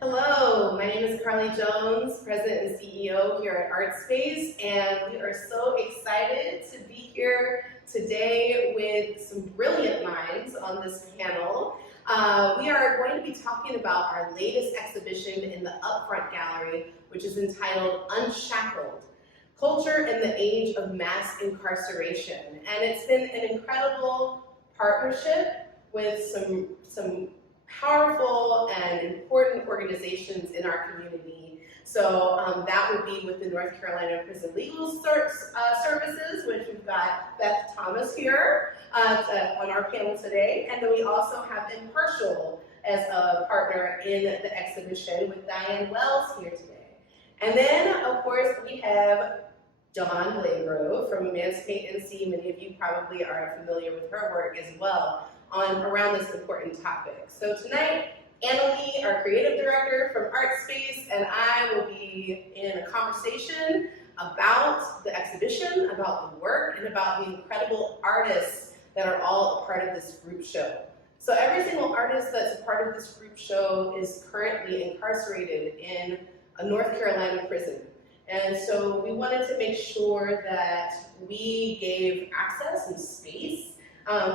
Hello, my name is Carly Jones, President and CEO here at Artspace, and we are so excited to be here today with some brilliant minds on this panel. We are going to be talking about our latest exhibition in the Upfront Gallery, which is entitled Unshackled, Culture in the Age of Mass Incarceration. And it's been an incredible partnership with some powerful and important organizations in our community. So that would be with the North Carolina Prison Legal Services, which we've got Beth Thomas here on our panel today. And then we also have Impartial as a partner in the exhibition with Diane here today. And then, of course, we have Dawn Blagrove from Emancipate NC. Many of you probably are familiar with her work as well around this important topic. So tonight, ANNAH, our creative director from Artspace, and I will be in a conversation about the exhibition, about the work, and about the incredible artists that are all a part of this group show. So every single artist that's a part of this group show is currently incarcerated in a North Carolina prison. And so we wanted to make sure that we gave access and space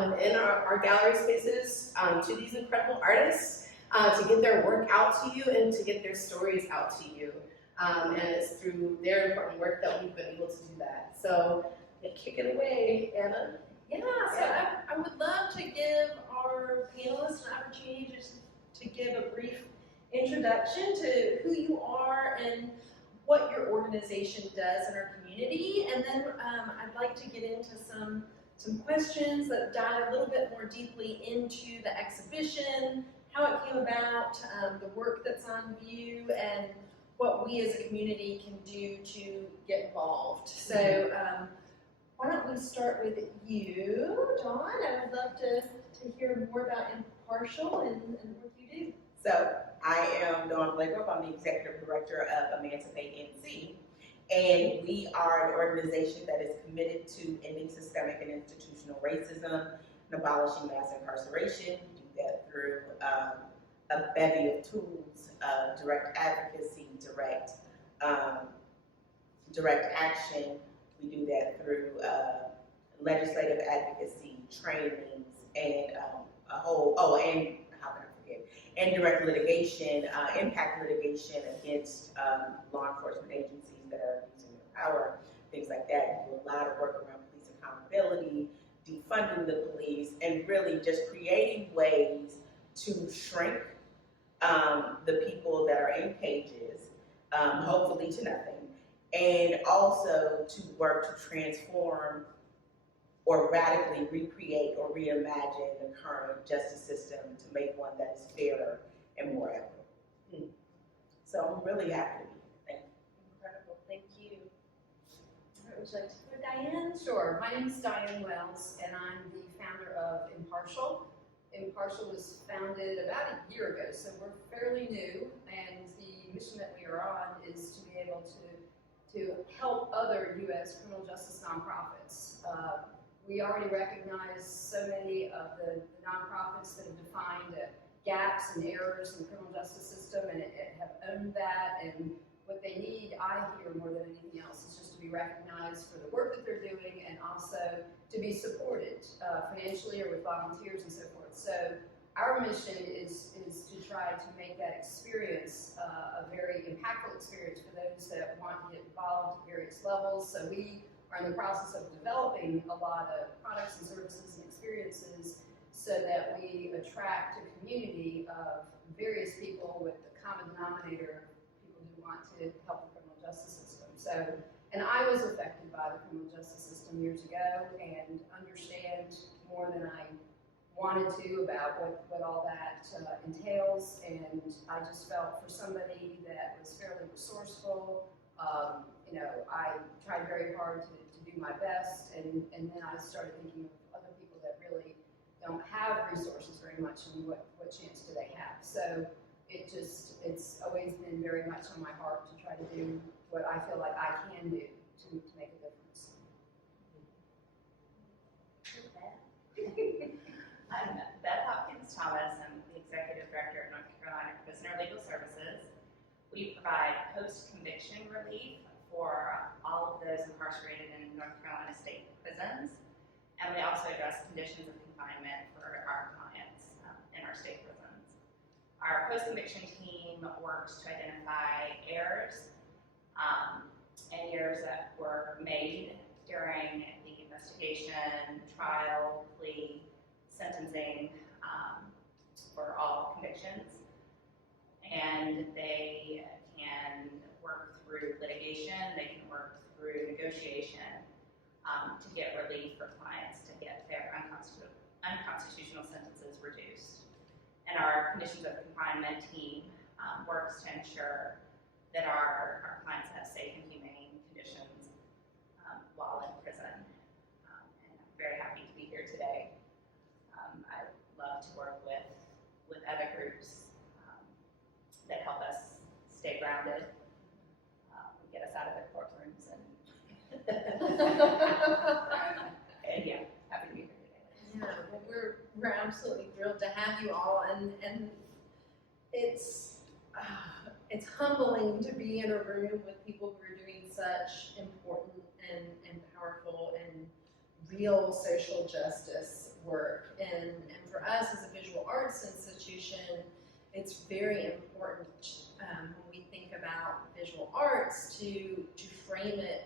within our gallery spaces to these incredible artists to get their work out to you and to get their stories out to you. And it's through their important work that we've been able to do that. So kick it away, ANNAH. Yeah, so I would love to give our panelists an opportunity just to give a brief introduction to who you are and what your organization does in our community. And then I'd like to get into some questions that dive a little bit more deeply into the exhibition, how it came about, the work that's on view, and what we as a community can do to get involved. So why don't we start with you, Dawn? I would love to hear more about Impartial and what you do. So I am Dawn Blagrove. I'm the Executive Director of Emancipate NC. And we are an organization that is committed to ending systemic and institutional racism and abolishing mass incarceration. We do that through a bevy of tools, direct advocacy, direct action. We do that through legislative advocacy, trainings, and and direct litigation, impact litigation against law enforcement agencies that are using their power, things like that. We do a lot of work around police accountability, defunding the police, and really just creating ways to shrink the people that are in cages, hopefully to nothing, and also to work to transform or radically recreate or reimagine the current justice system to make one that is fairer and more equitable. So I'm really happy to be here. Thank you. Incredible, thank you. All right, would you like to go, Diane? Sure, my name is Diane Wells, and I'm the founder of Impartial. Impartial was founded about a year ago, so we're fairly new, and the mission that we are on is to be able to help other U.S. criminal justice nonprofits. We already recognize so many of the nonprofits that have defined gaps and errors in the criminal justice system and have owned that. And what they need, I hear more than anything else, is just to be recognized for the work that they're doing and also to be supported financially or with volunteers and so forth. So our mission is to try to make that experience a very impactful experience for those that want to get involved at various levels. So we are in the process of developing a lot of products and services and experiences so that we attract a community of various people with the common denominator of people who want to help the criminal justice system. So, and I was affected by the criminal justice system years ago and understand more than I wanted to about what all that entails, and I just felt for somebody that was fairly resourceful, I tried very hard to do my best, and then I started thinking of other people that really don't have resources very much, and what chance do they have? So it's always been very much on my heart to try to do what I feel like I can do to make a difference. I'm Beth Hopkins Thomas. I'm the Executive Director of North Carolina Prisoner Legal Services. We provide post-conviction relief for all of those incarcerated in North Carolina state prisons. And we also address conditions of confinement for our clients in our state prisons. Our post-conviction team works to identify errors and errors that were made during the investigation, trial, plea, sentencing for all convictions. And they can work through litigation, they can work through negotiation to get relief for clients to get their unconstitutional sentences reduced. And our conditions of confinement team works to ensure that our clients have safe and humane conditions while in prison. And I'm very happy to be here today. I love to work with other groups that help us stay grounded, get us out of the courtrooms, and yeah, happy to be here today. Yeah, well, we're absolutely thrilled to have you all, and it's humbling to be in a room with people who are doing such important and powerful and real social justice work. And for us as a visual arts institution, it's very important when we think about visual arts to frame it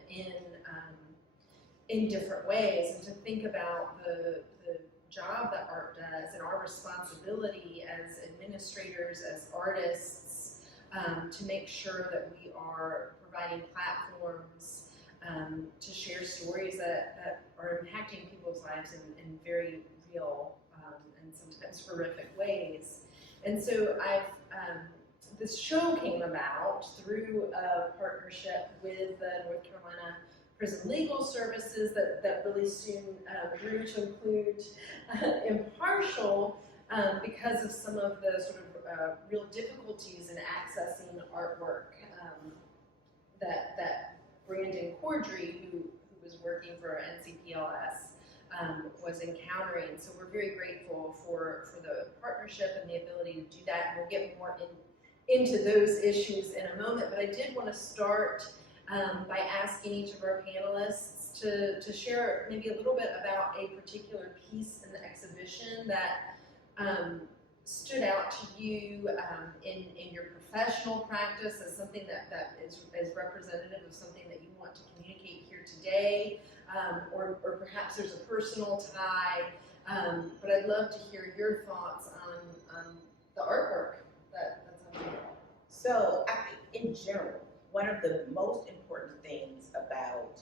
in different ways, and to think about the job that art does and our responsibility as administrators, as artists, to make sure that we are providing platforms to share stories that are impacting people's lives in very real and sometimes horrific ways. And so this show came about through a partnership with the North Carolina Prison Legal Services that really soon grew to include Impartial because of some of the sort of real difficulties in accessing artwork that Brandon Cordry, who was working for NCPLS, was encountering. So we're very grateful for the partnership and the ability to do that. And we'll get more into those issues in a moment. But I did want to start by asking each of our panelists to share maybe a little bit about a particular piece in the exhibition that stood out to you in your professional practice as something that is representative of something that you want to communicate here today, or perhaps there's a personal tie, but I'd love to hear your thoughts on the artwork that's on here. So I think in general, one of the most important things about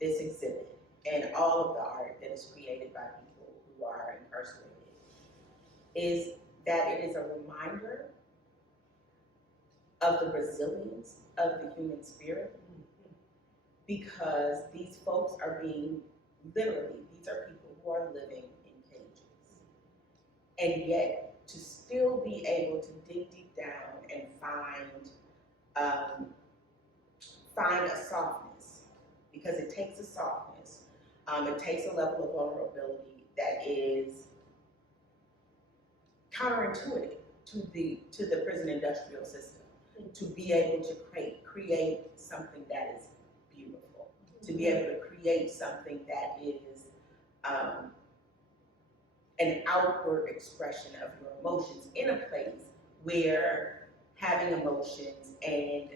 this exhibit and all of the art that is created by people who are incarcerated is that it is a reminder of the resilience of the human spirit, because these folks are being, literally, these are people who are living in cages. And yet, to still be able to dig deep down and find a softness, because it takes a softness, it takes a level of vulnerability that is counterintuitive to the prison industrial system, to be able to create something that is beautiful, to be able to create something that is an outward expression of your emotions in a place where having emotions and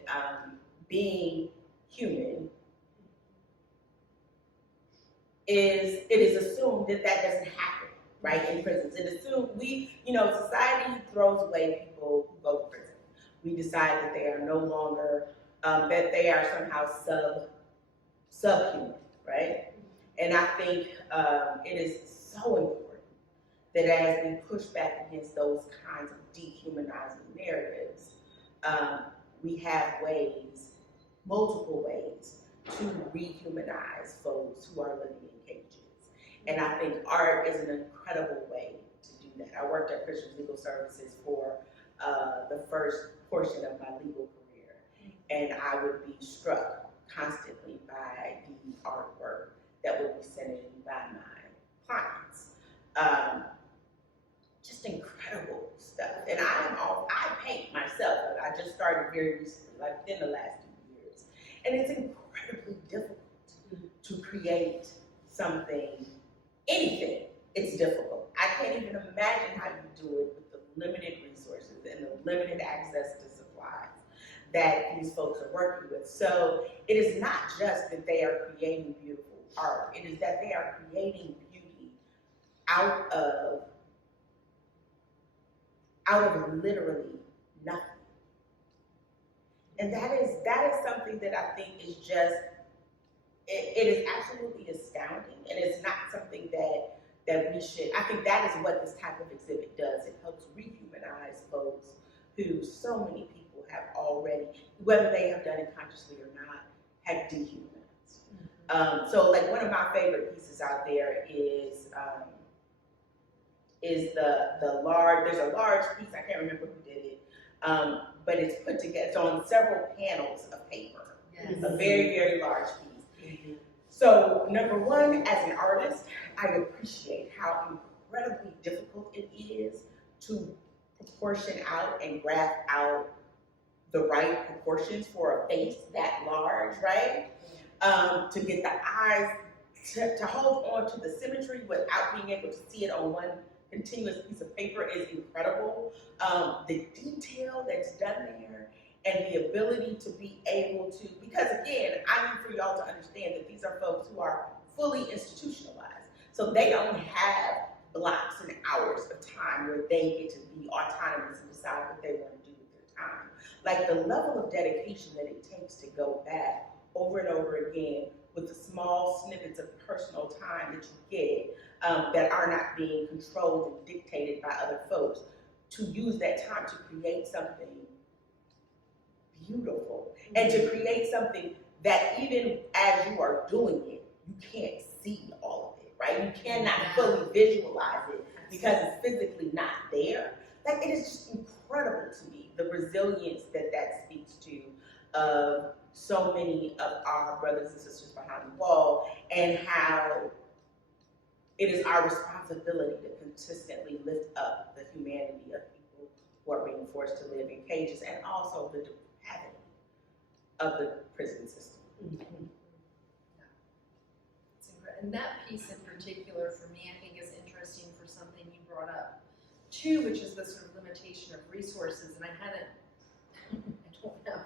being human it is assumed that doesn't happen, right, in prisons. It assumed society throws away people who go to prison. We decide that they are no longer, that they are somehow subhuman, right? And I think it is so important that as we push back against those kinds of dehumanizing narratives, we have multiple ways to rehumanize folks who are living in cages. And I think art is an incredible way to do that. I worked at Christian Legal Services for the first portion of my legal career, and I would be struck constantly by the artwork that would be sent in by my clients. Just incredible stuff. And I paint myself. I just started very recently, like within the last 2 years. And it's incredibly difficult to create something, anything. It's difficult. I can't even imagine how you do it with the limited resources and the limited access to supplies that these folks are working with. So it is not just that they are creating beautiful art, it is that they are creating beauty out of literally nothing. And that is something that I think is just, it is absolutely astounding, and it's not something that we should, I think that is what this type of exhibit does. It helps rehumanize folks who so many people have already, whether they have done it consciously or not, have dehumanized. So like one of my favorite pieces out there is the large, there's a large piece, I can't remember who did it, but it's put together, it's on several panels of paper. Yes. A very, very large piece. So number one, as an artist, I appreciate how incredibly difficult it is to proportion out and graph out the right proportions for a face that large, right? To get the eyes, to hold on to the symmetry without being able to see it on one continuous piece of paper is incredible. The detail that's done there and the ability to be able to, because again, I need for y'all to understand that these are folks who are fully institutionalized. So they don't have blocks and hours of time where they get to be autonomous and decide what they want to do with their time. Like the level of dedication that it takes to go back over and over again with the small snippets of personal time that you get that are not being controlled and dictated by other folks, to use that time to create something beautiful and to create something that even as you are doing it, you can't see all of it, right? You cannot fully visualize it because it's physically not there. Like it is just incredible to me, the resilience that speaks to so many of our brothers and sisters behind the wall, and how it is our responsibility to consistently lift up the humanity of people who are being forced to live in cages, and also the depravity of the prison system. It's incredible. And that piece in particular for me, I think is interesting for something you brought up too, which is the sort of limitation of resources. And I don't have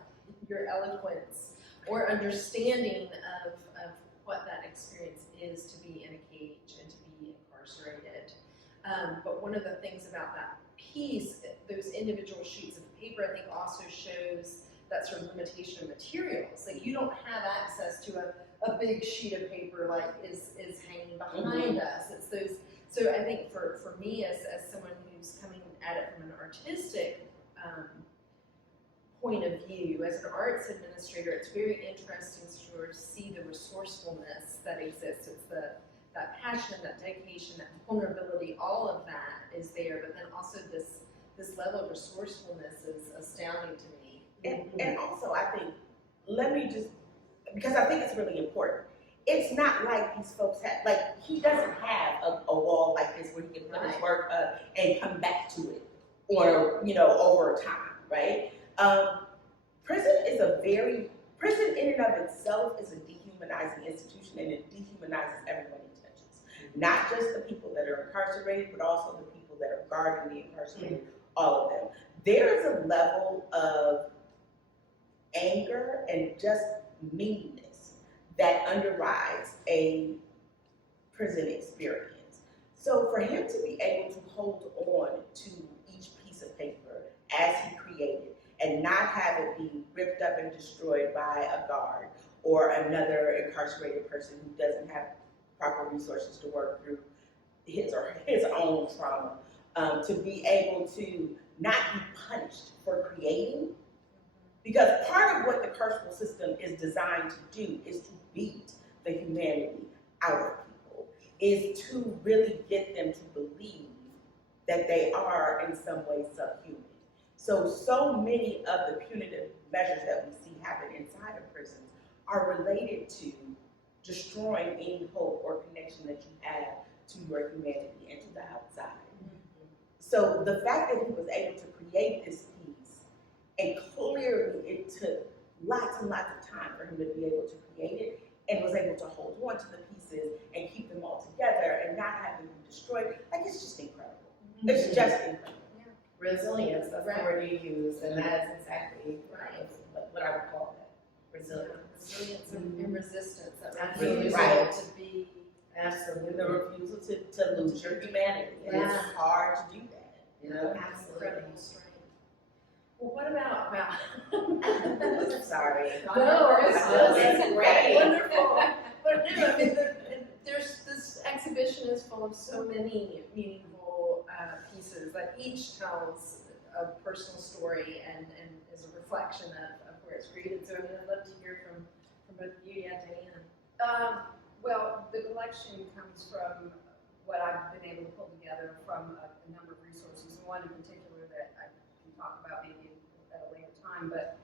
your eloquence or understanding of what that experience is to be in a cage and to be incarcerated. But one of the things about that piece, those individual sheets of paper, I think also shows that sort of limitation of materials. Like you don't have access to a big sheet of paper like is hanging behind us. It's those. So I think for me as someone who's coming at it from an artistic point of view, as an arts administrator, it's very interesting to sort of see the resourcefulness that exists. It's that passion, that dedication, that vulnerability, all of that is there, but then also this level of resourcefulness is astounding to me. And also I think, let me just, because I think it's really important, it's not like these folks have, like he doesn't have a wall like this where he can put his work up and come back to it, or, over time, right? Prison in and of itself is a dehumanizing institution, and it dehumanizes everyone it touches. Not just the people that are incarcerated, but also the people that are guarding the incarcerated, all of them. There is a level of anger and just meanness that underlies a prison experience. So for him to be able to hold on to each piece of paper as he created, and not have it be ripped up and destroyed by a guard or another incarcerated person who doesn't have proper resources to work through his own trauma, to be able to not be punished for creating. Because part of what the carceral system is designed to do is to beat the humanity out of people, is to really get them to believe that they are in some way subhuman. So many of the punitive measures that we see happen inside of prisons are related to destroying any hope or connection that you have to your humanity and to the outside. So the fact that he was able to create this piece And clearly, it took lots and lots of time for him to be able to create it, and was able to hold on to the pieces and keep them all together and not have them destroyed. Like, it's just incredible. It's just incredible. Resilience, that's the word you use, and that's exactly what I would call that, resilience. Resilience and resistance, that Absolutely refusal right. to be. Absolutely. The refusal to lose your humanity. And Yeah. it's hard to do that, you know? Absolutely. Incredible strength. Well, what about, Sorry. No, That's great. wonderful. But no, I mean, there's, this exhibition is full of so many meaningful pieces that each tells a personal story and is a reflection of where it's created. So I mean, I'd love to hear from both you and Diane. Well, the collection comes from what I've been able to pull together from a number of resources, and one in particular that I can talk about maybe at a later time. But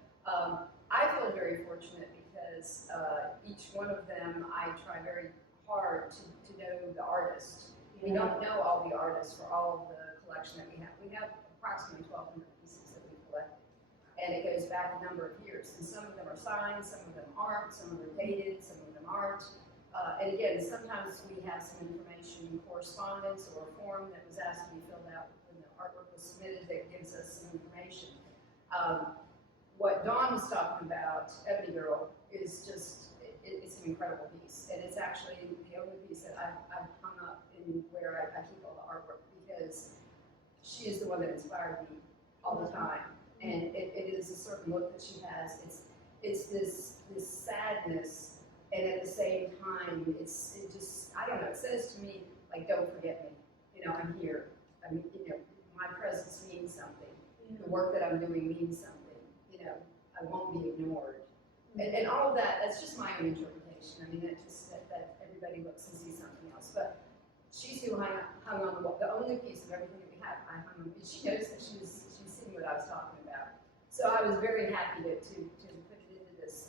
I feel very fortunate because each one of them I try very hard to know the artist. We don't know all the artists for all of the collection that we have. We have approximately 1,200 pieces that we collected, and it goes back a number of years. And some of them are signed, some of them aren't, some of them are dated, some of them aren't. And again, sometimes we have some information, correspondence or a form that was asked to be filled out when the artwork was submitted that gives us some information. What Dawn was talking about, Ebony Girl, is just, it's an incredible piece. And it's actually the only piece that I've hung up in where I keep all the artwork, because she is the one that inspired me all the time. And it is a certain look that she has. It's this sadness, and at the same time, it just, I don't know, it says to me, like, don't forget me. You know, I'm here. I mean, you know, my presence means something. The work that I'm doing means something. You know, I won't be ignored. And all of that, that's just my own interpretation. I mean, that everybody looks and sees something else. But she's who hung on the wall. The only piece of everything that we have, I hung on. She knows that she was seeing what I was talking about. So I was very happy to put it into this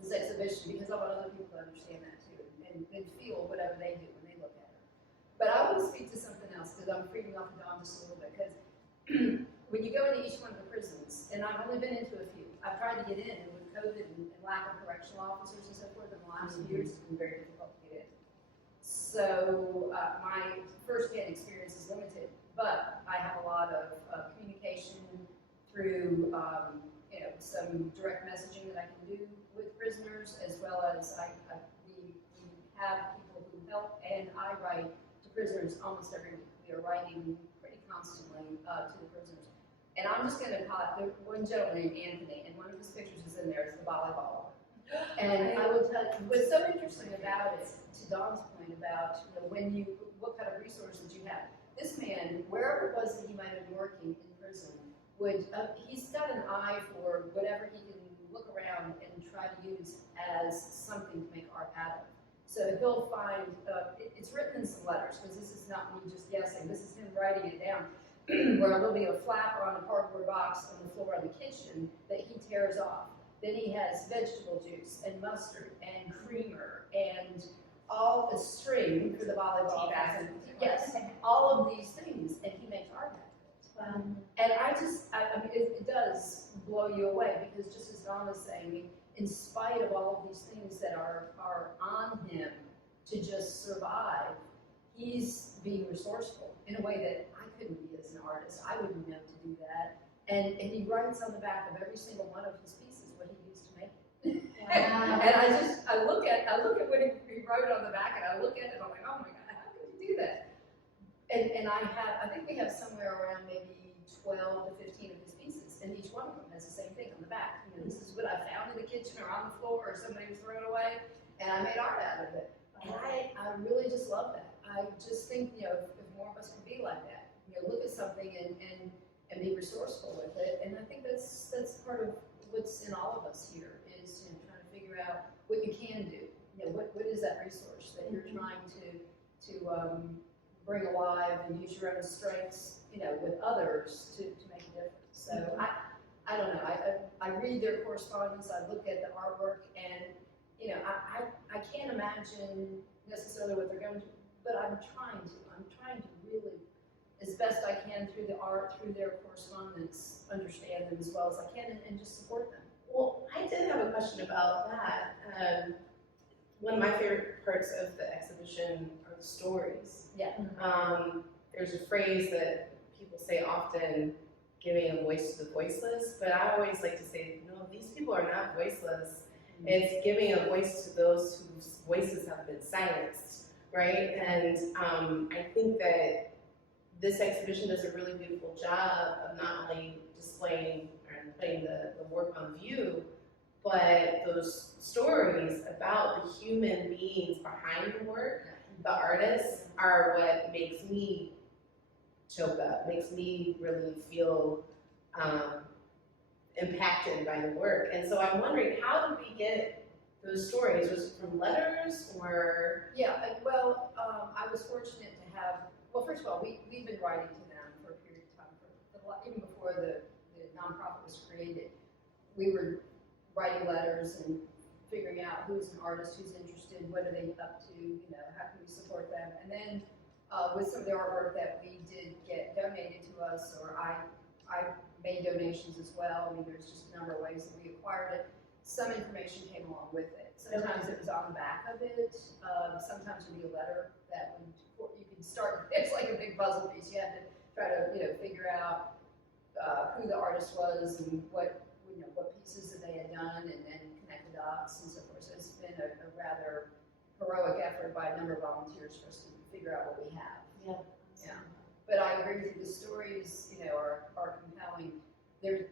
this exhibition, because I want other people to understand that too, and feel whatever they do when they look at it. But I want to speak to something else, because I'm freaking off the Dawn just a little bit, because when you go into each one of the prisons, and I've only been into a few, I've tried to get in, and with COVID and lack of correctional officers and so forth in the last few years, it's been very difficult to get in. So my first-hand experience is limited, but I have a lot of communication through you know, some direct messaging that I can do with prisoners, as well as we have people who help, and I write to prisoners almost every week. We are writing pretty constantly to the prisoners. And I'm just going to call it, one gentleman named Anthony, and one of his pictures is in there, it's the volleyball. And I will tell you, what's so interesting about it, to Dawn's point about, you know, what kind of resources you have. This man, wherever it was that he might have been working in prison, he's got an eye for whatever he can look around and try to use as something to make art out of. So he'll find, it's written in some letters, because this is not me just guessing, this is him writing it down, where there'll be a flapper on a cardboard box on the floor of the kitchen that he tears off. Then he has vegetable juice and mustard and creamer and all the string for the volleyball basket. Yes, all of these things, and he makes art out of it. And I mean, it does blow you away, because just as Dawn was saying, in spite of all of these things that are on him to just survive, he's being resourceful in a way that I couldn't be as an artist. I wouldn't know to do that. And he writes on the back of every single one of his pieces what he used to make it. Wow. And I look at what he wrote on the back, and I look at it, and I'm like, oh my God, how could he do that? And I think we have somewhere around maybe 12 to 15 of his pieces, and each one of them has the same thing on the back. You know, this is what I found in the kitchen or on the floor, or somebody was throwing away, and I made art out of it. And I really just love that. I just think, you know, if more of us could be like that, you know, look at something and be resourceful with it. And I think that's part of what's in all of us here, is, you know, trying to figure out what you can do. You know, what is that resource that you're trying to bring alive and use your own strengths, you know, with others to make a difference. So I don't know. I read their correspondence. I look at the artwork, and you know, I can't imagine necessarily what they're going to do, but I'm trying to really, as as best I can through the art, through their correspondence, understand them as well as I can and just support them. Well, I did have a question about that. One of my favorite parts of the exhibition are the stories. Yeah. There's a phrase that people say often, giving a voice to the voiceless, but I always like to say, no, these people are not voiceless. It's giving a voice to those whose voices have been silenced, right? And I think that this exhibition does a really beautiful job of not only displaying and putting the work on view, but those stories about the human beings behind the work, the artists, are what makes me choke up, makes me really feel impacted by the work. And so I'm wondering, how did we get those stories? Was it from letters or? Yeah, well, I was fortunate to have, well, first of all, we've been writing to them for a period of time, even before the nonprofit was created. We were writing letters and figuring out who's an artist, who's interested, what are they up to, how can we support them. And then with some of the artwork that we did get donated to us, or I made donations as well. I mean, there's just a number of ways that we acquired it. Some information came along with it. Sometimes it was on the back of it. Sometimes it would be a letter that you could start. It's like a big puzzle piece. You had to try to figure out who the artist was and what pieces that they had done, and then connect the dots and so forth. So it's been a rather heroic effort by a number of volunteers for us to figure out what we have. Yeah. Yeah. But I agree with you, the stories, are compelling. It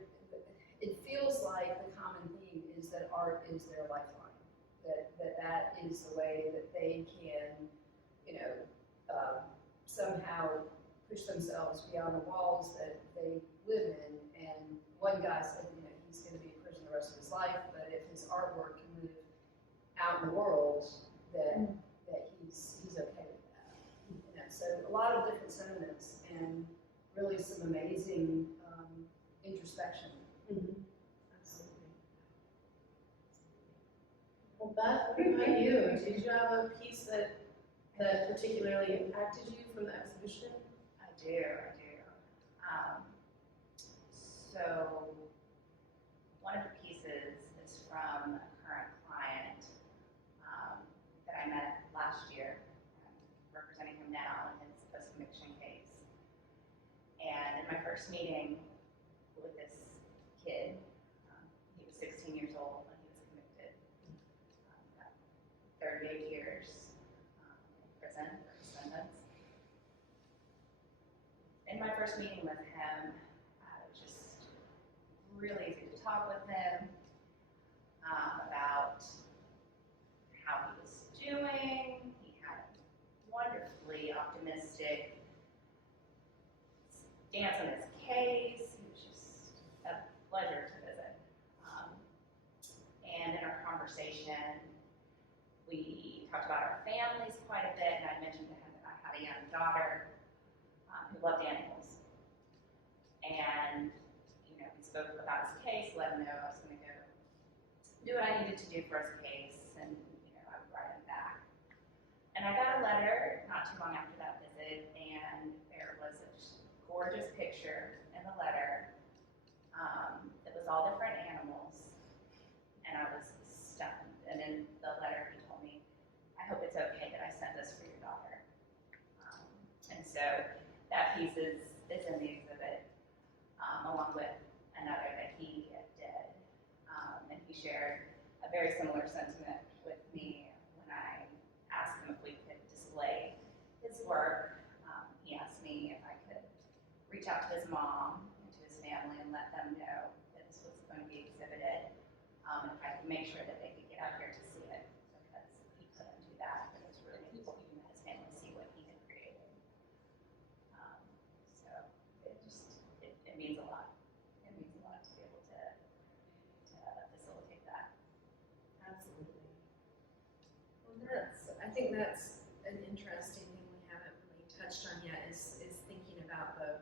feels like the common theme is that art is their lifeline. That is the way that they can, somehow push themselves beyond the walls that they live in. And one guy said, he's going to be in prison the rest of his life, but if his artwork can live out in the world, that he's okay with that. So a lot of different sentiments and really some amazing introspection. Mm-hmm. Absolutely. Well, Beth, what about you? Did you have a piece that particularly impacted you from the exhibition? I do. So one of the pieces is from a current client that I met last year. I'm representing him now in his post-conviction case. And in my first meeting with this kid, he was 16 years old when he was convicted. Got 38 years in prison for his sentence. In my first meeting with him, it was just really easy to talk with him about how he was doing. He had a wonderfully optimistic stance on his case. He was just a pleasure to visit. And in our conversation, we talked about our families quite a bit, and I mentioned to him that I had a young daughter who loved animals. And we spoke about his case, let him know I was going to go do what I needed to do for his case, and I would write him back. And I got a letter not too long after that visit, and there was a gorgeous picture in the letter that was all different animals, and I was stunned. And in the letter, he told me, "I hope it's okay that I sent this for your daughter." And so that piece is in the exhibit, along with another that he did. And he shared a very similar sentiment with me when I asked him if we could display his work. He asked me if I could reach out to his mom and to his family and let them know that this was going to be exhibited. And if I could make sure that they could get out here to see it, because he couldn't do that. But it was really important that his family see what he had created. So it means a lot. It means a lot to be able to facilitate that. Absolutely. Well, I think that's an interesting thing we haven't really touched on yet is thinking about the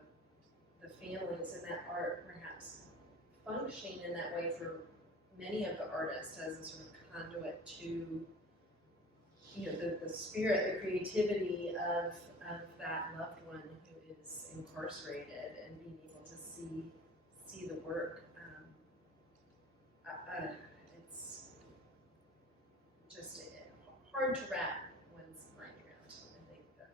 families and that art perhaps functioning in that way for many of the artists as a sort of conduit to the spirit, the creativity of that loved one who is is incarcerated and being able to see the work. It's just hard to wrap one's mind around. I think that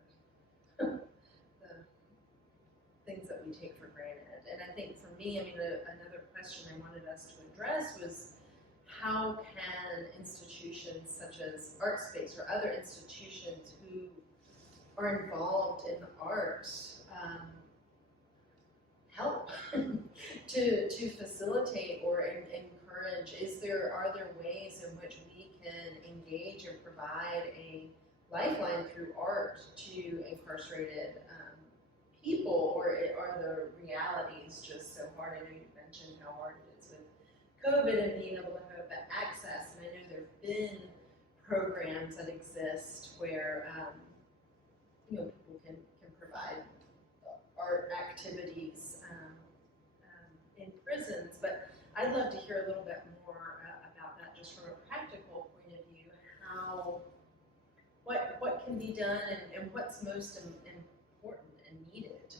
the things that we take for granted. And I think for me, I mean, another question I wanted us to address was, how can institutions such as Artspace or other institutions who are involved in the arts help to facilitate or encourage? Are there ways in which we can engage and provide a lifeline through art to incarcerated people, or are the realities just so hard? I know you mentioned how hard it is with COVID and being able to have access, and I know there have been programs that exist where people can provide art activities in prisons, but I'd love to hear a little bit more about that, just from a practical point of view, what can be done and what's most important and needed.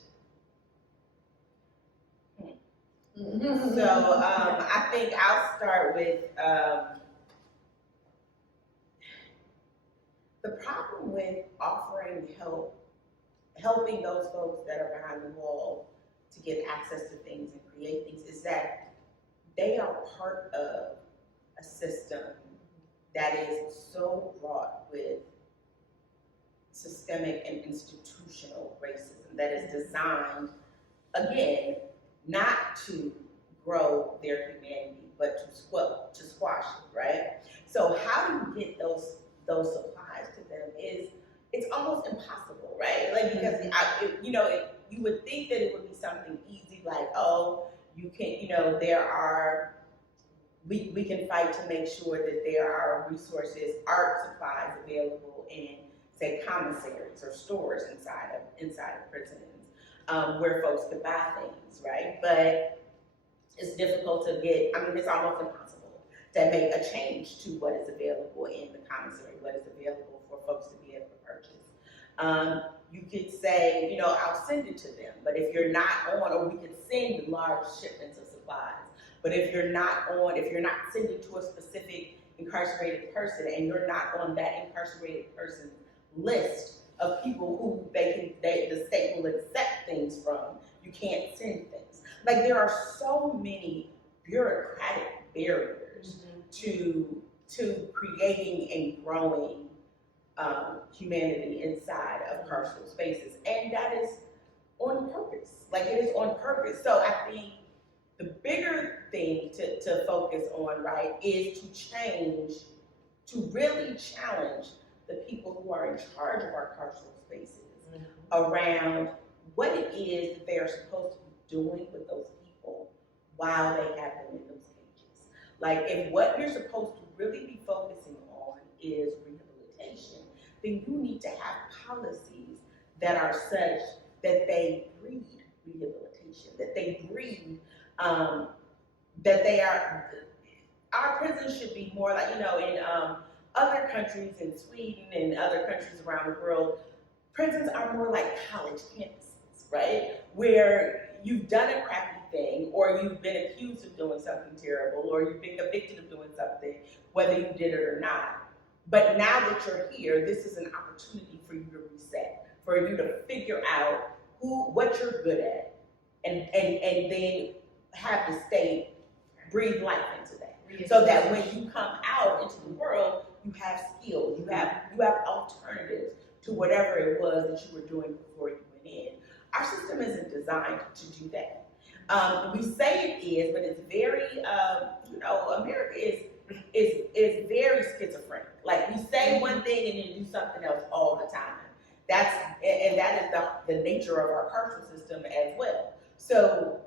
So I think I'll start with the problem with offering helping those folks that are behind the wall to get access to things and create things, is that they are part of a system that is so wrought with systemic and institutional racism that is designed, again, not to grow their humanity, but to squash it, right? So how do you get those supplies to them it's almost impossible, right? Like, because you would think that it would be something easy, like, oh, you can, we can fight to make sure that there are resources, art supplies available in, say, commissaries or stores inside of prisons, where folks could buy things, right? But it's difficult to get, it's almost impossible to make a change to what is available in the commissary, what is available for folks to be able to purchase. You could say, I'll send it to them, but if you're not on, or we could send large shipments of supplies, but if you're not sending to a specific incarcerated person and you're not on that incarcerated person's list of people who the state will accept things from, you can't send things. Like, there are so many bureaucratic barriers to creating and growing humanity inside of carceral spaces, and that is on purpose. Like, it is on purpose. So I think the bigger thing to focus on, right, is to really challenge the people who are in charge of our carceral spaces around what it is that they are supposed to be doing with those people while they have them in those cages. Like, if what you're supposed to really be focusing on is rehabilitation, then you need to have policies that are such that they breed rehabilitation, that they breed, that they are, our prisons should be more like, in other countries, in Sweden and other countries around the world, prisons are more like college campuses, right? Where you've done a crappy thing, or you've been accused of doing something terrible, or you've been convicted of doing something, whether you did it or not. But now that you're here, this is an opportunity for you to reset, for you to figure out what you're good at, and then have the state breathe life into that. So that when you come out into the world, you have skills, you have alternatives to whatever it was that you were doing before you went in. Our system isn't designed to do that. We say it is, but it's very, America is very schizophrenic. Like, we say one thing and then do something else all the time. That is the nature of our carceral system as well. So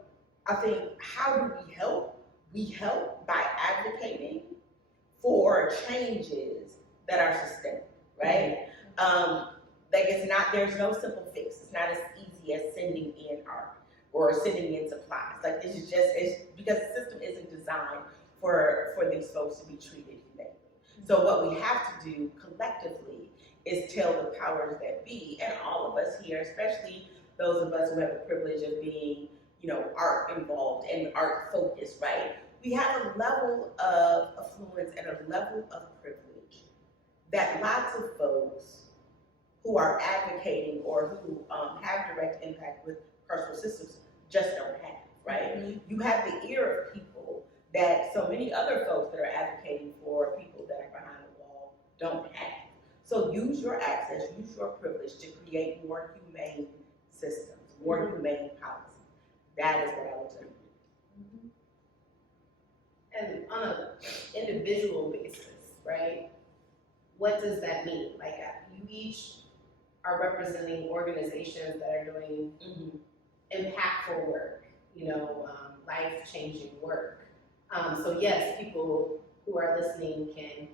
I think, how do we help? We help by advocating for changes that are systemic, right? There's no simple fix. It's not as easy as sending in art or sending in supplies. Like, it's because the system isn't designed for these folks to be treated humanely. So what we have to do collectively is tell the powers that be, and all of us here, especially those of us who have the privilege of being, you know, art involved and art focused, right? We have a level of affluence and a level of privilege that lots of folks who are advocating or who have direct impact with carceral systems just don't have, right? Mm-hmm. You have the ear of people that so many other folks that are advocating for people that are behind the wall don't have. So use your access, use your privilege to create more humane systems, more humane policy. That is what I would tell you. And on an individual basis, right? What does that mean? Like, you each are representing organizations that are doing impactful work, you know, life-changing work. So yes, people who are listening can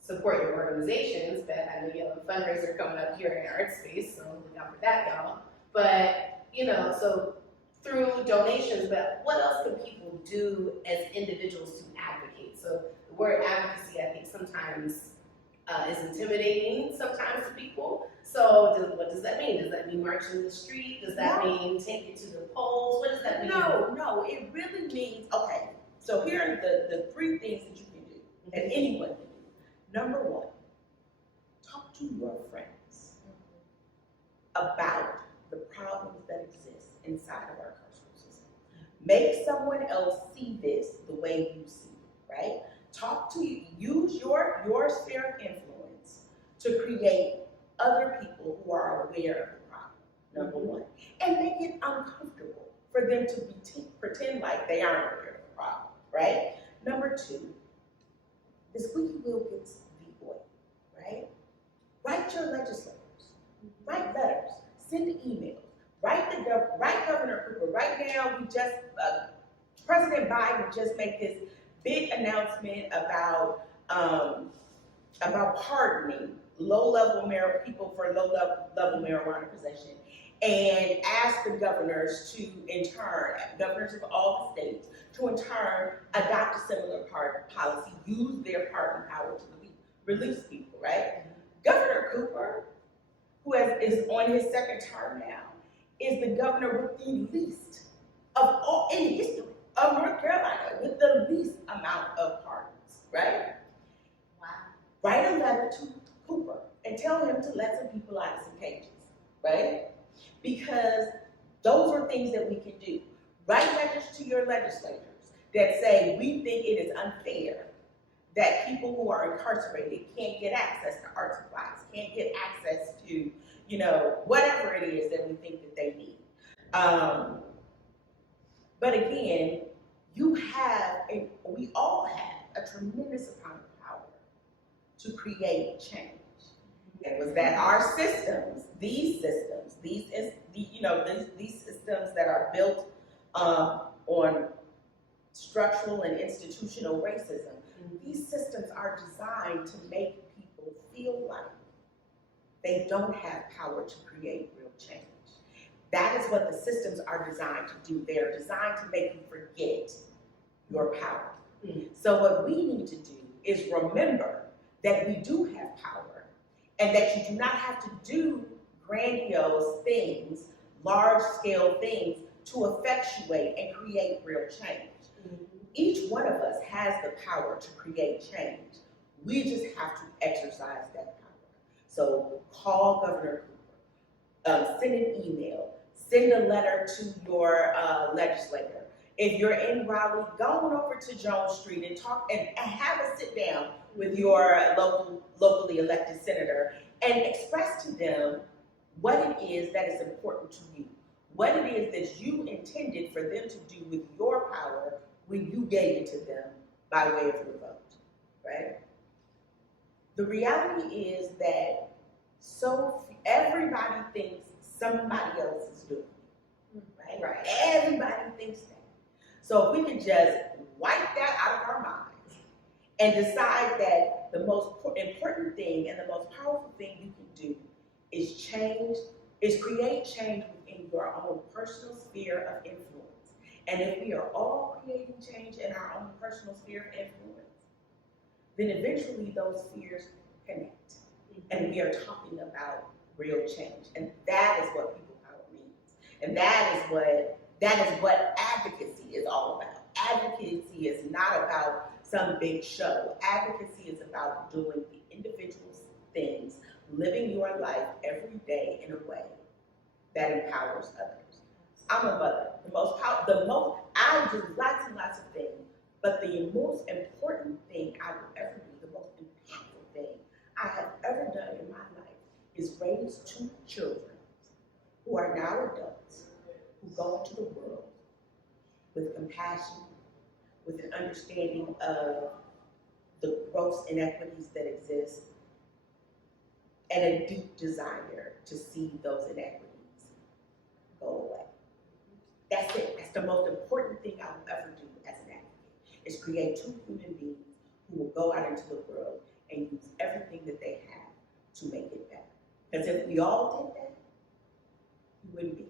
support your organizations. Beth, I know you have a fundraiser coming up here in Artspace, so look out for that, y'all. But, you know, so through donations, but what else can people do as individuals to advocate? So the word advocacy, I think, sometimes is intimidating sometimes to people. So what does that mean? Does that mean march in the street? Does that mean take it to the polls? What does that mean? No, it really means, okay, so here are the three things that you can do, that anyone can do. Number one, talk to your friends about the problems that exist inside of our carceral system. Make someone else see this the way you see it, right? Talk to you, use your sphere of influence to create other people who are aware of the problem, number one. And make it uncomfortable for them to pretend like they aren't aware of the problem, right? Number two, the squeaky wheel gets the oil, right? Write your legislators, write letters, send emails, write Governor Cooper. Right now, President Biden just made this big announcement about pardoning low-level people for low-level marijuana possession, and asked the governors to, in turn, governors of all the states, to in turn adopt a similar policy, use their pardon power to release people, right? Governor Cooper, who is on his second term now, is the governor with the least of all in history of North Carolina, with the least amount of pardons, right? Wow. Write a letter to Cooper and tell him to let some people out of some cages, right? Because those are things that we can do. Write letters to your legislators that say, we think it is unfair that people who are incarcerated can't get access to art supplies, can't get access to, you know, whatever it is that we think that they need. But again, we all have a tremendous amount of power to create change. It was that our systems, these systems that are built on structural and institutional racism, these systems are designed to make people feel like they don't have power to create real change. That is what the systems are designed to do. They are designed to make you forget your power. So what we need to do is remember that we do have power, and that you do not have to do grandiose things, large-scale things, to effectuate and create real change. Each one of us has the power to create change. We just have to exercise that power. So call Governor Cooper, send an email, send a letter to your legislator. If you're in Raleigh, go on over to Jones Street and talk and have a sit down with your locally elected senator and express to them what it is that is important to you, what it is that you intended for them to do with your power when you gave it to them by way of your vote, right? The reality is that everybody thinks somebody else is doing it, right? Everybody thinks that. So if we can just wipe that out of our minds and decide that the most important thing and the most powerful thing you can do is create change within your own personal sphere of influence. And if we are all creating change in our own personal sphere of influence, then eventually those spheres connect. And we are talking about real change. And that is what people power means. And that is what advocacy is all about. Advocacy is not about some big show. Advocacy is about doing the individual things, living your life every day in a way that empowers others. I'm a mother. I do lots and lots of things, but the most important thing I will ever do, the most impactful thing I have ever done in my life is raise 2 children who are now adults, who go into the world with compassion, with an understanding of the gross inequities that exist, and a deep desire to see those inequities go away. That's it. That's the most important thing I will ever do as an advocate, is create 2 human beings who will go out into the world and use everything that they have to make it better. Because if we all did that, we wouldn't be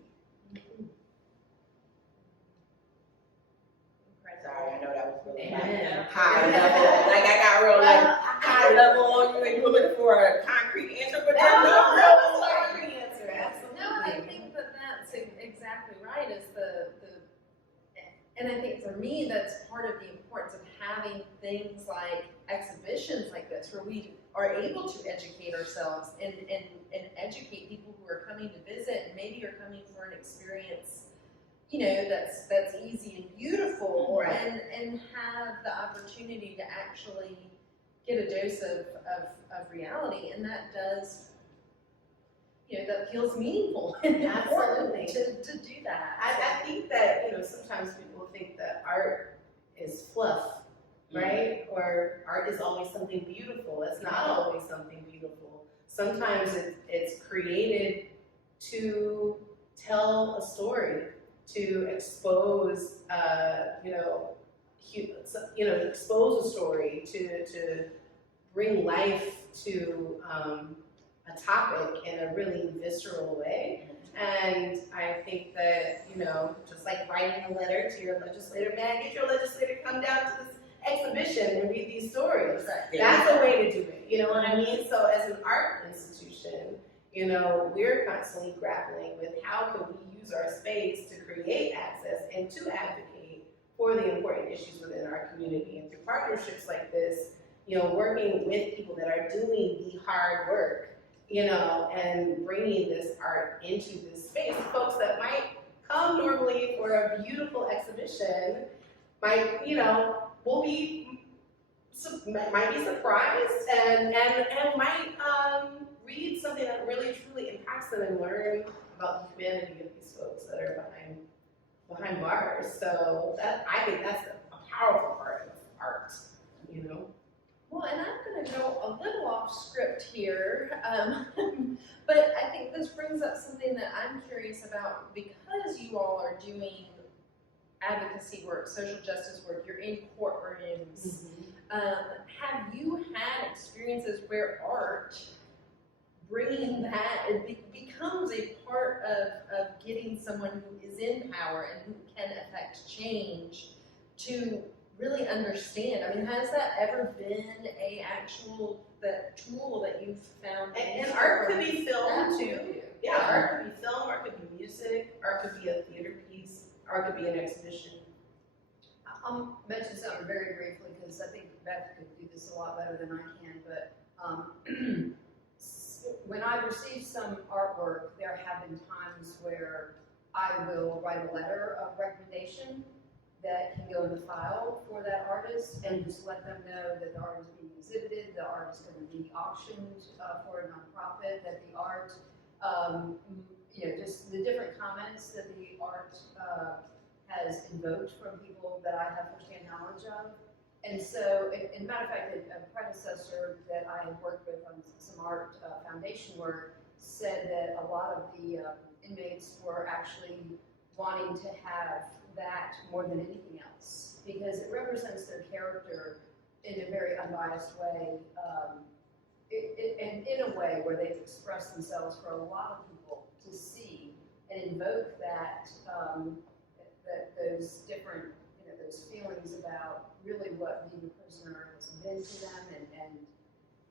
here. Sorry, I know that was really high level. Like I got real high level on you, and you were looking for a concrete answer, but there's no concrete answer. Absolutely. No, I think that's exactly right. And I think for me, that's part of the importance of having things like exhibitions like this, where we are able to educate ourselves and educate people who are coming to visit and maybe are coming for an experience, that's easy and beautiful, right. and have the opportunity to actually get a dose of reality, and that does, that feels meaningful and important Absolutely. to do that. I think that, sometimes people think that art is fluff, right? Or art is always something beautiful. It's not always something beautiful. Sometimes it's created to tell a story, to expose, expose a story, to bring life to a topic in a really visceral way. And I think that, just like writing a letter to your legislator, man, get your legislator, come down to this exhibition and read these stories. That's a way to do it, you know what I mean? So as an art institution, we're constantly grappling with how can we use our space to create access and to advocate for the important issues within our community. And through partnerships like this, working with people that are doing the hard work, and bringing this art into this space. Folks that might come normally for a beautiful exhibition might, might be surprised and might read something that really truly impacts them and learn about the humanity of these folks that are behind bars. So I think that's a powerful part of art, Well, and I'm going to go a little off script here, but I think this brings up something that I'm curious about, because you all are doing advocacy work, social justice work, you're in courtrooms. Have you had experiences where art, bringing that, it becomes a part of getting someone who is in power and who can affect change to really understand? I mean, has that ever been that tool that you've found? And art could be film too. Yeah, art could be film, art could be music, art could be a theater piece, art could be an exhibition. I'll mention something very briefly, because I think Beth could do this a lot better than I can, but when I receive some artwork, there have been times where I will write a letter of recommendation that can go in the file for that artist, and just let them know that the art is being exhibited, the art is going to be auctioned for a nonprofit, that the art, just the different comments that the art has invoked from people that I have firsthand knowledge of. And so, in matter of fact, a predecessor that I had worked with on some art foundation work said that a lot of the inmates were actually wanting to have that more than anything else, because it represents their character in a very unbiased way, and in a way where they've expressed themselves for a lot of people to see and invoke that, those different, those feelings about really what being a prisoner has been to them,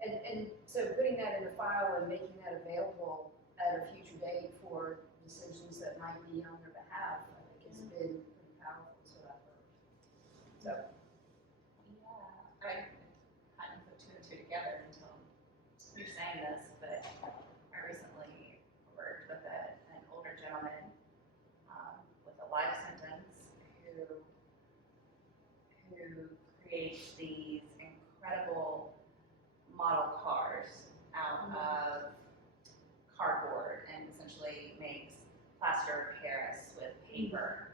and so putting that in the file and making that available at a future date for decisions that might be on their behalf, I think has been pretty powerful, is what I've heard. So, Yeah, I hadn't put two and two together until you're saying this, but I recently worked with an older gentleman with a life sentence who creates these incredible model cars out of cardboard and essentially makes plaster of Paris with paper.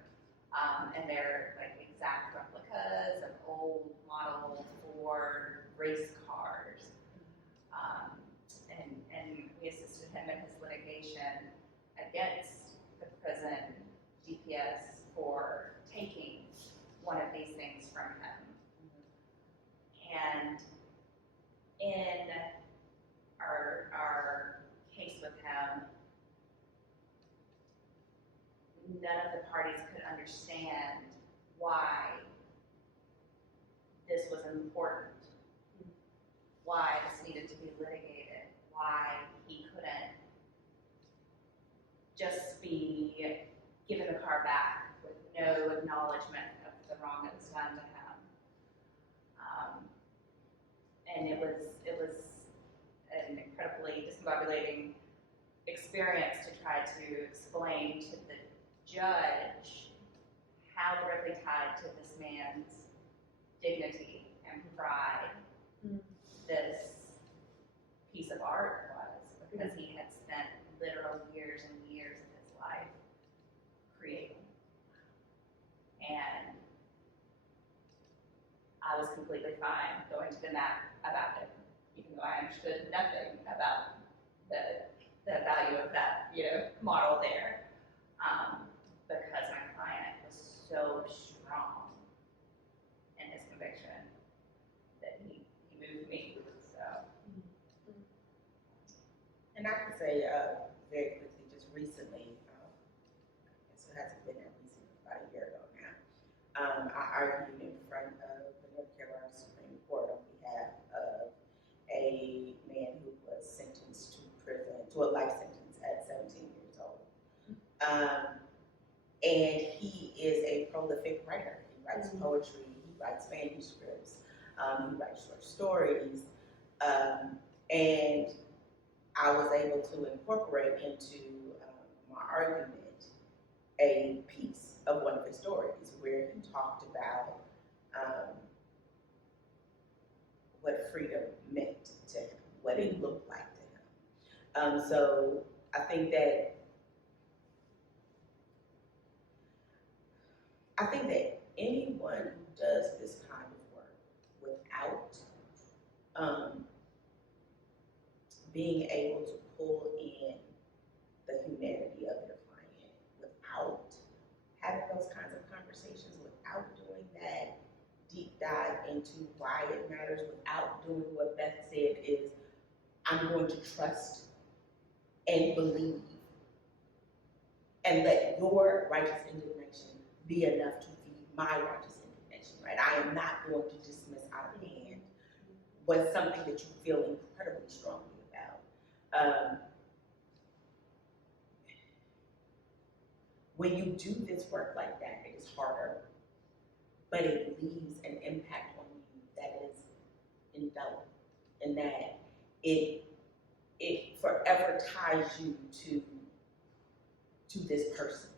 And they're like exact replicas of old model Ford race cars. And we assisted him in his litigation against the prison DPS for taking one of these things from him. And in our case with him, none of the parties could understand why this was important, why this needed to be litigated, why he couldn't just be given the car back with no acknowledgement of the wrong that was done to him. And it was an incredibly discombobulating experience to try to explain to the judge how directly tied to this man's dignity and pride this piece of art was, because he had spent literal years and years of his life creating. And I was completely fine going to the mat about it, even though I understood nothing about the value of that, model there, because my client was so strong in his conviction that he moved me. So, And I can say very quickly, just recently, so it hasn't been that recent, about a year ago now, I argued in front of the North Carolina Supreme Court on behalf of a man who was sentenced to prison, to a life sentence at 17 years old. And he is a prolific writer. He writes poetry, he writes manuscripts, he writes short stories, and I was able to incorporate into my argument a piece of one of his stories where he talked about what freedom meant to him, what it looked like to him. So I think that anyone who does this kind of work without being able to pull in the humanity of their client, without having those kinds of conversations, without doing that deep dive into why it matters, without doing what Beth said is, I'm going to trust and believe and let your righteous indignation be enough to feed my righteous indignation, right? I am not going to dismiss out of hand what's something that you feel incredibly strongly about. When you do this work like that, it is harder, but it leaves an impact on you that is indelible, and that it forever ties you to this person,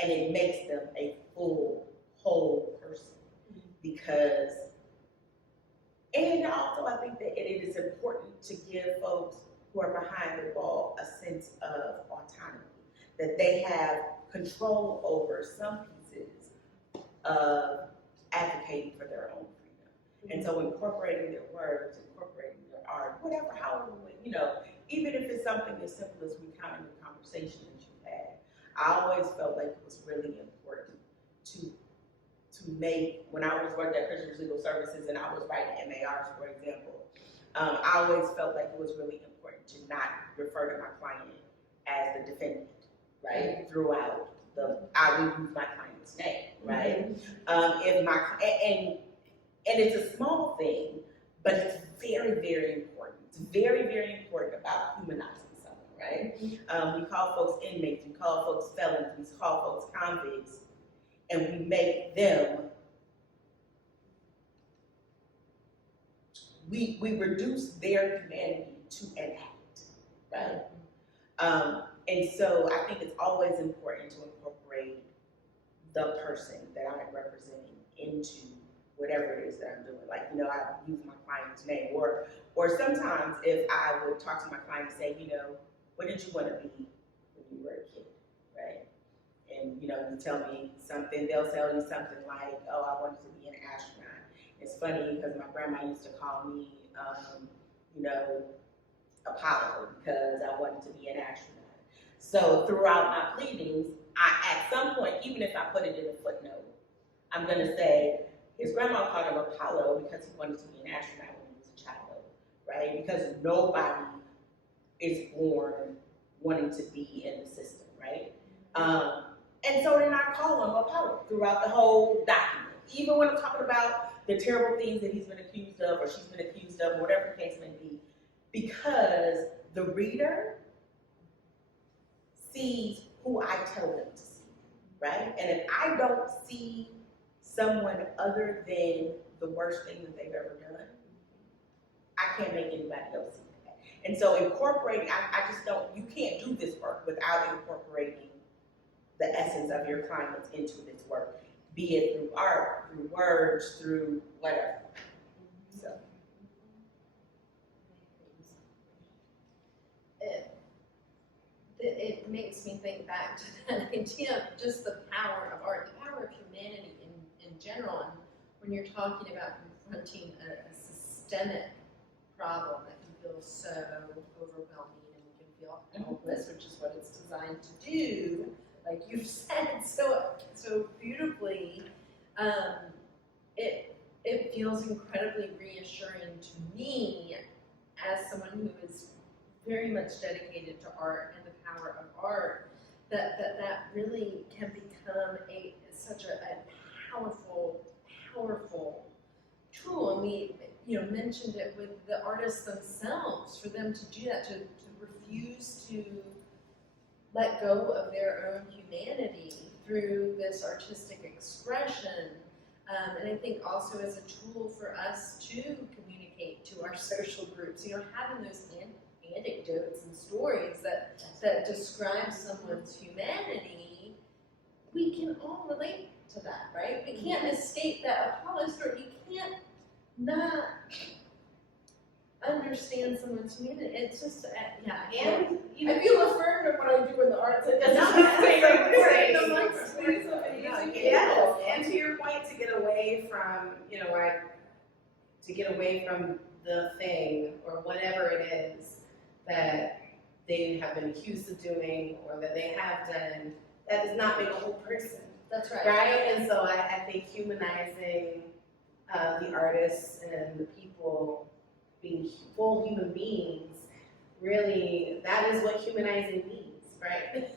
and it makes them a full, whole person. Because, and also I think that it is important to give folks who are behind the ball a sense of autonomy, that they have control over some pieces of advocating for their own freedom. And so incorporating their words, incorporating their art, whatever, however, even if it's something as simple as recounting the conversation that you had, I always felt like it was really important to make, when I was working at Prisoners Legal Services and I was writing MARs, for example, I always felt like it was really important to not refer to my client as the defendant, right? Throughout I would use my client's name, right? And it's a small thing, but it's very, very important. It's very, very important about humanizing someone, right? We call folks inmates, we call folks felons, we call folks convicts, and we make them, we reduce their humanity to an act, right? And so I think it's always important to incorporate the person that I'm representing into whatever it is that I'm doing. Like, you know, I use my client's name, or sometimes if I would talk to my client and say, you know, what did you want to be when you were a kid, right? And, you know, you tell me something, they'll tell you something like, oh, I wanted to be an astronaut. It's funny because my grandma used to call me, you know, Apollo, because I wanted to be an astronaut. So throughout my pleadings, at some point, even if I put it in a footnote, I'm going to say, his grandma called him Apollo because he wanted to be an astronaut when he was a child, right? Because nobody is born wanting to be in the system, right? And so then I call him Apollo throughout the whole document. Even when I'm talking about the terrible things that he's been accused of or she's been accused of, whatever the case may be, because the reader sees who I tell them to see, right? And if I don't see someone other than the worst thing that they've ever done, I can't make anybody else see that. And so incorporating, I just don't, you can't do this work without incorporating the essence of your clients into this work, be it through art, through words, through whatever. So. It makes me think back to that idea of just the power of art, the power of humanity in general. And when you're talking about confronting a systemic problem that can feel so overwhelming and you can feel helpless, which is what it's designed to do, like you've said so beautifully, it feels incredibly reassuring to me as someone who is very much dedicated to art and the power of art, that really can become such a powerful tool. And we mentioned it with the artists themselves, for them to do that, to refuse to let go of their own humanity through this artistic expression. And I think also as a tool for us to communicate to our social groups, having those anecdotes and stories that describe someone's humanity, we can all relate to that, right? We can't escape that Apollo story. You can't not understand someone's humanity. It's just, And I feel affirmed of what I do in the arts. Yes, and to your point, to get away from, to get away from the thing or whatever it is that they have been accused of doing or that they have done, that does not make a whole person. That's right. Right? And so I think humanizing the artists and the people being full human beings, really, that is what humanizing means, right?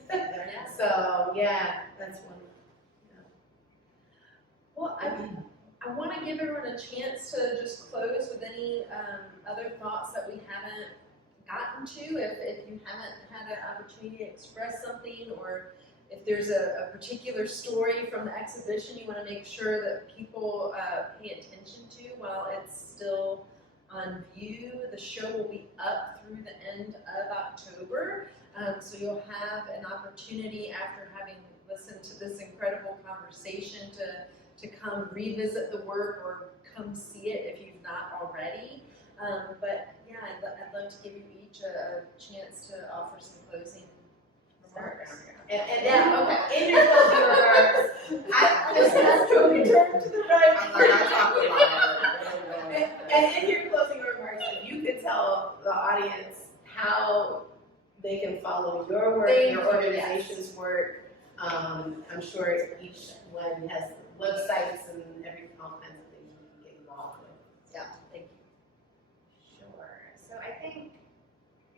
So, yeah, that's one. Well, I want to give everyone a chance to just close with any other thoughts that we haven't gotten to. If you haven't had an opportunity to express something, or if there's a particular story from the exhibition you want to make sure that people pay attention to while it's still on view. The show will be up through the end of October, so you'll have an opportunity after having listened to this incredible conversation to come revisit the work or come see it if you've not already. But yeah, I'd love to give you each a chance to offer some closing remarks. And in your closing remarks, I just asked you to turn to the right. I'm like, I talked about it. and in your closing remarks, if you could tell the audience how they can follow your work, your organization's work. I'm sure each one has websites and all kinds of things you can get involved with. Yeah, thank you. Sure. So I think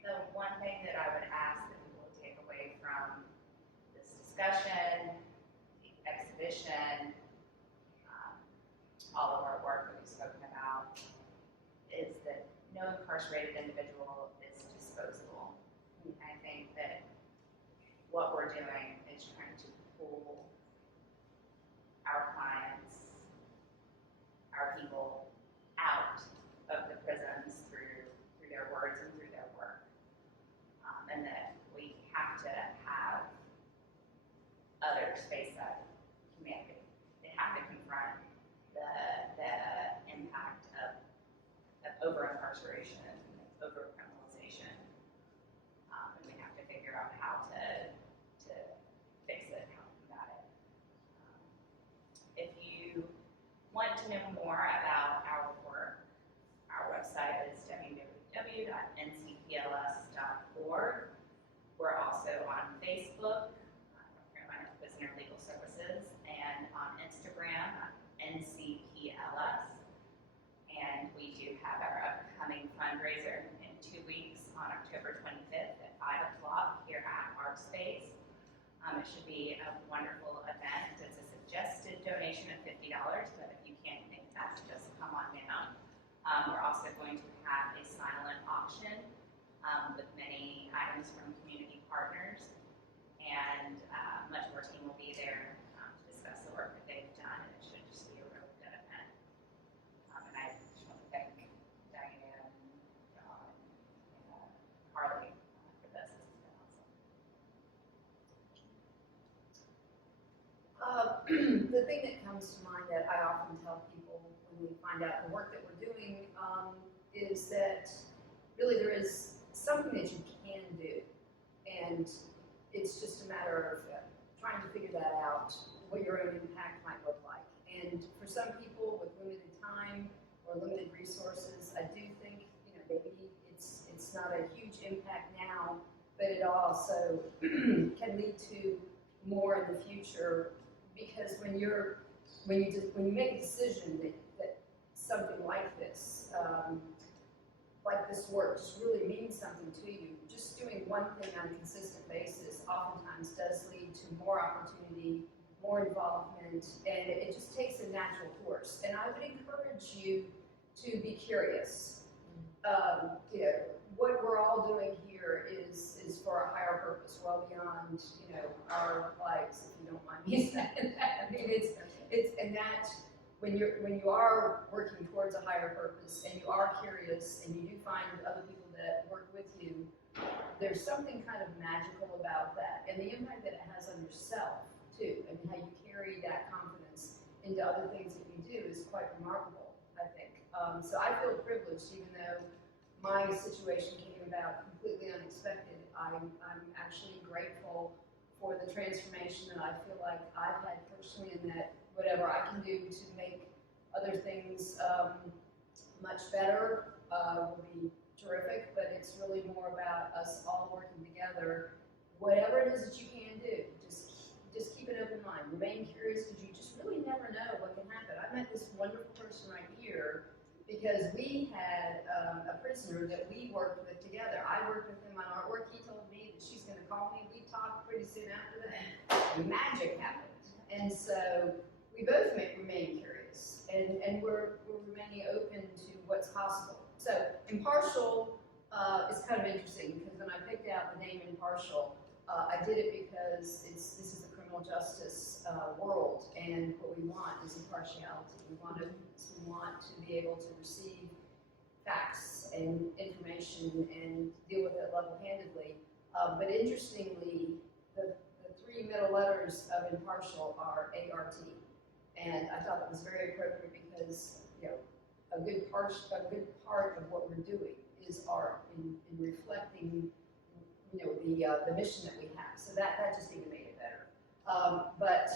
the one thing that I would ask that people take away from this discussion, the exhibition, all of our work that we've spoken about, is that no incarcerated individual is disposable. I think other space that humanity, they have to confront the impact of over-incarceration and over-criminalization. And we have to figure out how to fix it, how to combat it. If you want to know more about our work, our website is www.ncpls.org. We're also on Facebook, North Carolina Prisoner Legal Services, and on Instagram, NCPLS. And we do have our upcoming fundraiser in 2 weeks on October 25th at 5 o'clock here at Artspace. It should be a wonderful event. It's a suggested donation of $50, but if you can't make that, just come on down. We're also going to have a silent auction with many items from community partners, and much of our team will be there to discuss the work that they've done, and it should just be a really good event. And I just want to thank Diane, John, and Carly for this. This has been awesome. The thing that comes to mind that I often tell people when we find out the work that we're doing is that really there is something that you can do, and it's just a matter of trying to figure that out, what your own impact might look like. And for some people with limited time or limited resources, I do think, maybe it's not a huge impact now, but it also can lead to more in the future, because when you make a decision that something like this work just really means something to you, just doing one thing on a consistent basis oftentimes does lead to more opportunity, more involvement, and it just takes a natural course. And I would encourage you to be curious. What we're all doing here is for a higher purpose, well beyond our lives, if you don't mind me saying that. I mean, it's and that when you are working towards a higher purpose and you are curious and you do find other people that work with you, there's something kind of magical about that, and the impact that it has on yourself too, and how you carry that confidence into other things that you do is quite remarkable, I think. So I feel privileged, even though my situation came about completely unexpected. I'm actually grateful for the transformation that I feel like I've had personally, and that whatever I can do to make other things much better will be terrific, but it's really more about us all working together. Whatever it is that you can do, just keep an open mind. Remain curious, because you just really never know what can happen. I met this wonderful person right here because we had a prisoner that we worked with together. I worked with him on artwork. He told me that she's going to call me. We talked pretty soon after that. Magic happened. And so we both remain curious, and we're remaining open to what's possible. So Impartial is kind of interesting, because when I picked out the name Impartial, I did it because this is the criminal justice world, and what we want is impartiality. We want to be able to receive facts and information and deal with it level-handedly. But interestingly, the three middle letters of Impartial are ART, and I thought that was very appropriate because a good part of what we're doing is art in reflecting the mission that we have. So that just even made it better. But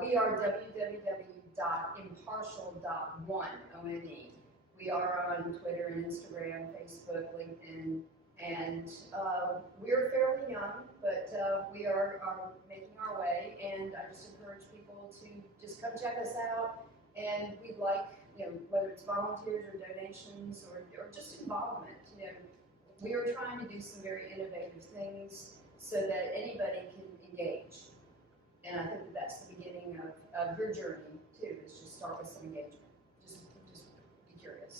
we are www.impartial.one, O-N-E. We are on Twitter and Instagram, Facebook, LinkedIn, and we're fairly young, but we are making our way, and I just encourage people to just come check us out, and we'd like, whether it's volunteers or donations or just involvement. We are trying to do some very innovative things so that anybody can engage. And I think that that's the beginning of your journey too, is just start with some engagement. Just be curious.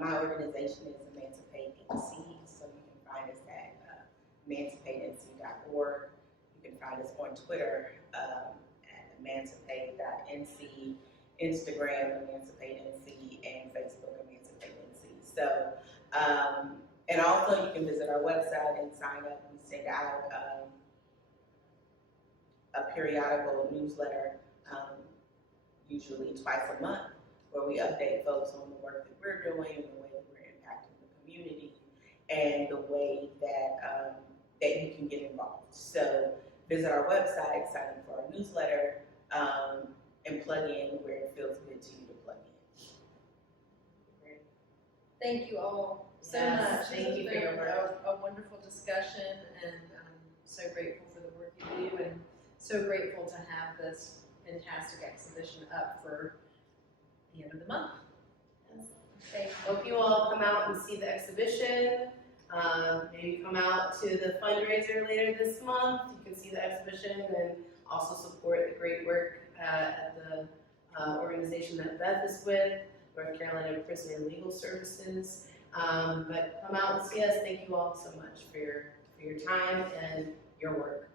My organization is Emancipate NC, so you can find us at emancipatenc.org. You can find us on Twitter at emancipate.nc, Instagram emancipate.nc, and Facebook emancipate.nc. So, and also you can visit our website and sign up. We send out a periodical newsletter, usually twice a month, where we update folks on the work that we're doing and the way that we're impacting the community and the way that that you can get involved. So visit our website, sign up for our newsletter, and plug in where it feels good to you to plug in. Thank you all so Yes, much. thank This you has for your been work. a wonderful discussion, and I'm so grateful for the work you do, and so grateful to have this fantastic exhibition up for the end of the month. Okay. Hope you all come out and see the exhibition. Maybe come out to the fundraiser later this month. You can see the exhibition and also support the great work at the organization that Beth is with, North Carolina Prisoner Legal Services. But come out and see us. Thank you all so much for your time and your work.